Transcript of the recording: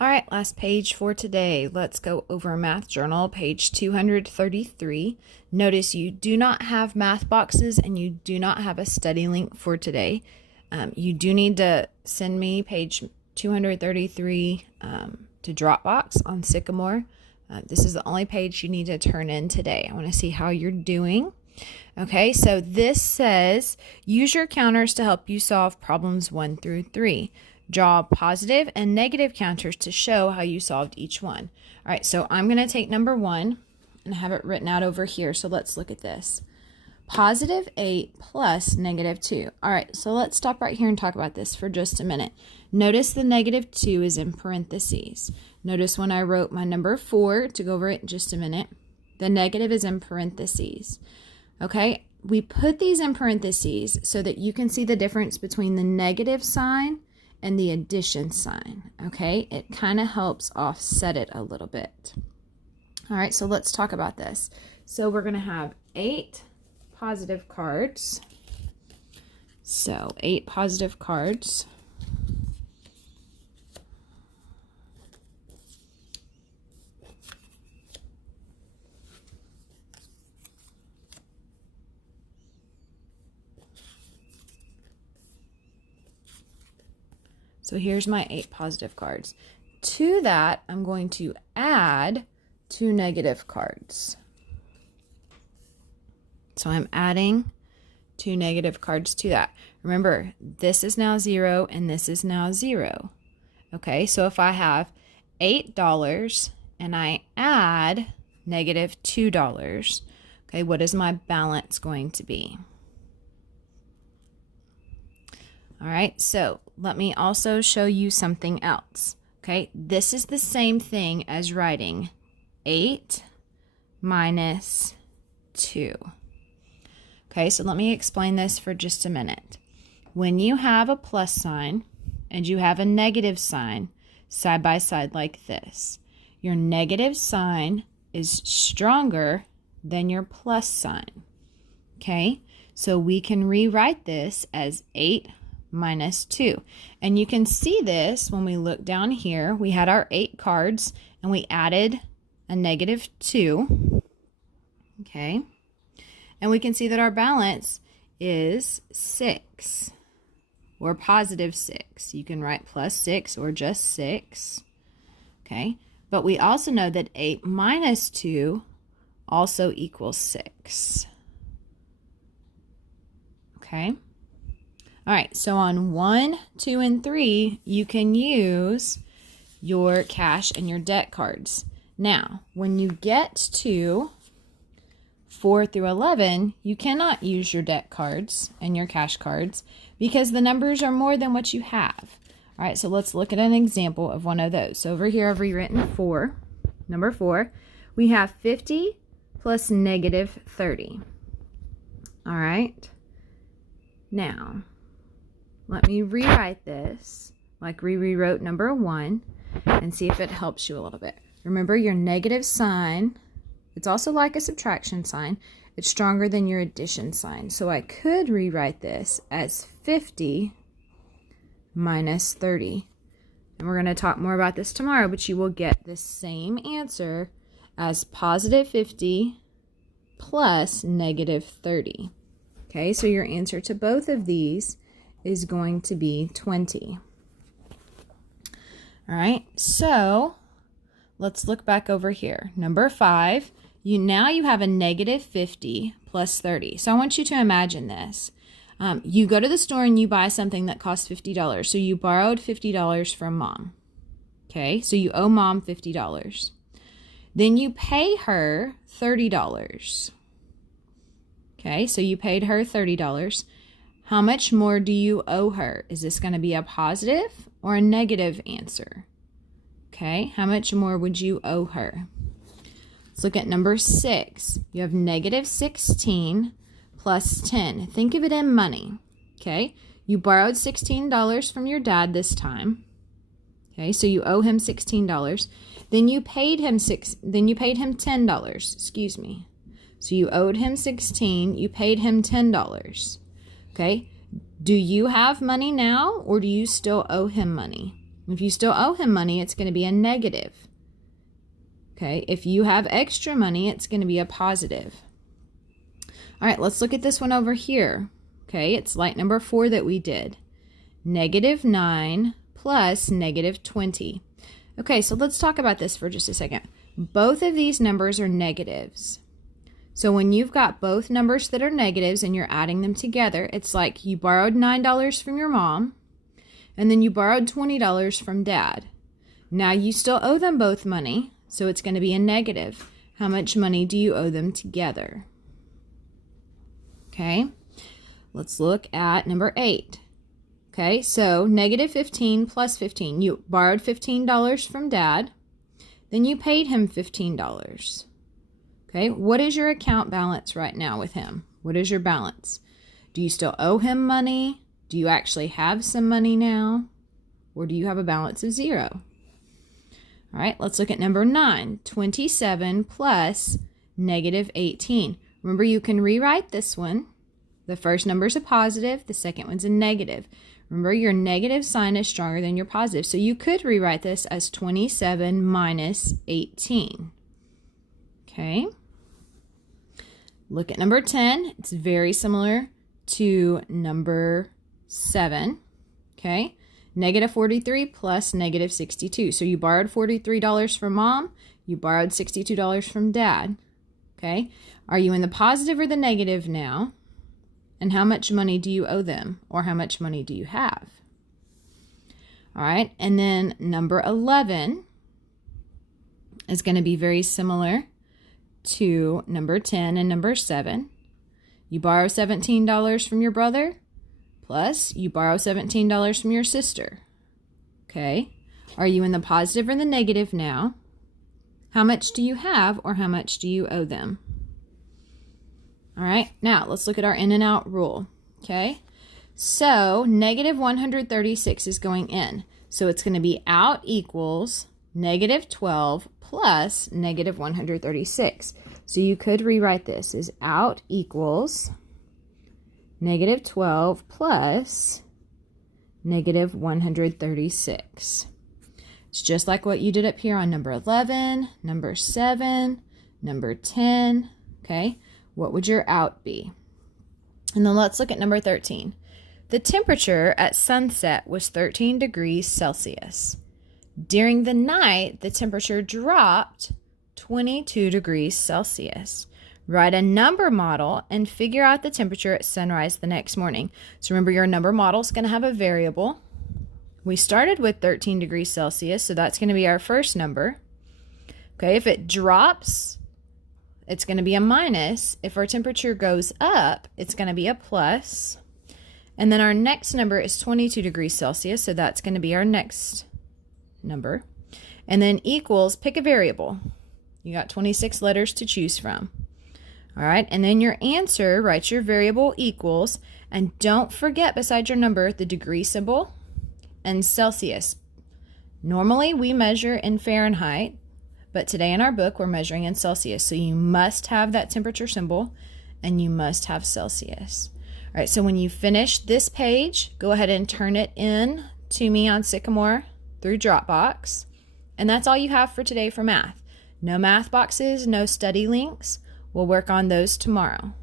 All right, last page for today. Let's go over Math Journal, page 233. Notice you do not have math boxes and you do not have a study link for today. You do need to send me page 233 to Dropbox on Sycamore. This is the only page you need to turn in today. I want to see how you're doing. Okay, so this says, use your counters to help you solve problems 1 through 3. Draw positive and negative counters to show how you solved each one. All right, so I'm going to take number 1 and have it written out over here. So let's look at this. Positive 8 plus negative 2. All right, so let's stop right here and talk about this for just a minute. Notice the negative 2 is in parentheses. Notice when I wrote my number 4, to go over it in just a minute, the negative is in parentheses. Okay, we put these in parentheses so that you can see the difference between the negative sign and the addition sign. Okay, it kind of helps offset it a little bit. All right, so let's talk about this. So we're going to have 8 positive cards. So 8 positive cards. So here's my 8 positive cards. To that, I'm going to add 2 negative cards. So I'm adding 2 negative cards to that. Remember, this is now 0 and this is now 0. Okay, so if I have $8 and I add negative $2, okay, what is my balance going to be? All right, so let me also show you something else. Okay, this is the same thing as writing 8 minus 2. Okay, so let me explain this for just a minute. When you have a plus sign and you have a negative sign side by side like this, your negative sign is stronger than your plus sign. Okay, so we can rewrite this as 8 minus 2. And you can see this when we look down here. We had our 8 cards and we added a negative 2. Okay. And we can see that our balance is 6 or positive 6. You can write plus 6 or just 6. Okay. But we also know that 8 minus 2 also equals 6. Okay. All right, so on 1, 2, and 3, you can use your cash and your debt cards. Now, when you get to 4 through 11, you cannot use your debt cards and your cash cards because the numbers are more than what you have. All right, so let's look at an example of one of those. So over here, I've rewritten 4, number 4. We have 50 plus negative 30. All right, now let me rewrite this like we rewrote number 1 and see if it helps you a little bit. Remember, your negative sign, it's also like a subtraction sign. It's stronger than your addition sign. So I could rewrite this as 50 minus 30. And we're going to talk more about this tomorrow, but you will get the same answer as positive 50 plus negative 30. Okay, so your answer to both of these is going to be 20. All right, so let's look back over here. Number 5, now you have a negative 50 plus 30. So I want you to imagine this. You go to the store and you buy something that costs $50. So you borrowed $50 from mom. Okay, so you owe mom $50. Then you pay her $30. Okay, so you paid her $30. How much more do you owe her? Is this going to be a positive or a negative answer? Okay, how much more would you owe her? Let's look at number 6. You have negative 16 plus 10. Think of it in money. Okay, you borrowed $16 from your dad this time. Okay, so you owe him $16. Then you paid him $10. Excuse me. So you owed him 16, you paid him $10. Okay, do you have money now or do you still owe him money? If you still owe him money, it's going to be a negative. Okay, if you have extra money, it's going to be a positive. All right, let's look at this one over here. Okay, it's like number 4 that we did. -9 plus -20. Okay, so let's talk about this for just a second. Both of these numbers are negatives. So when you've got both numbers that are negatives and you're adding them together, it's like you borrowed $9 from your mom, and then you borrowed $20 from dad. Now you still owe them both money, so it's going to be a negative. How much money do you owe them together? Okay, let's look at number 8. Okay, so -15 plus 15. You borrowed $15 from dad, then you paid him $15. Okay, what is your account balance right now with him? What is your balance? Do you still owe him money? Do you actually have some money now? Or do you have a balance of 0? All right, let's look at number 9. 27 plus -18. Remember, you can rewrite this one. The first number is a positive, the second one's a negative. Remember, your negative sign is stronger than your positive, so you could rewrite this as 27 minus 18. Okay. Look at number 10. It's very similar to number 7. Okay. -43 plus -62. So you borrowed $43 from mom. You borrowed $62 from dad. Okay. Are you in the positive or the negative now? And how much money do you owe them? Or how much money do you have? All right. And then number 11 is going to be very similar to number 10 and number 7. You borrow $17 from your brother, plus you borrow $17 from your sister. Okay. Are you in the positive or the negative now? How much do you have, or how much do you owe them? All right, now let's look at our in and out rule. Okay, so -136 is going in. So it's going to be out equals -12 plus -136. So you could rewrite this as out equals -12 plus -136. It's just like what you did up here on number 11, number 7, number 10, okay? What would your out be? And then let's look at number 13. The temperature at sunset was 13 degrees Celsius. During the night, the temperature dropped 22 degrees Celsius. Write a number model and figure out the temperature at sunrise the next morning. So remember, your number model is going to have a variable. We started with 13 degrees Celsius, so that's going to be our first number. Okay, if it drops, it's going to be a minus. If our temperature goes up, it's going to be a plus. And then our next number is 22 degrees Celsius, so that's going to be our next number. And then equals, pick a variable. You got 26 letters to choose from. All right, and then your answer, write your variable equals, and don't forget beside your number the degree symbol and Celsius. Normally we measure in Fahrenheit, but today in our book, we're measuring in Celsius. So you must have that temperature symbol and you must have Celsius. All right, so when you finish this page, go ahead and turn it in to me on Sycamore through Dropbox. And that's all you have for today for math. No math boxes, no study links. We'll work on those tomorrow.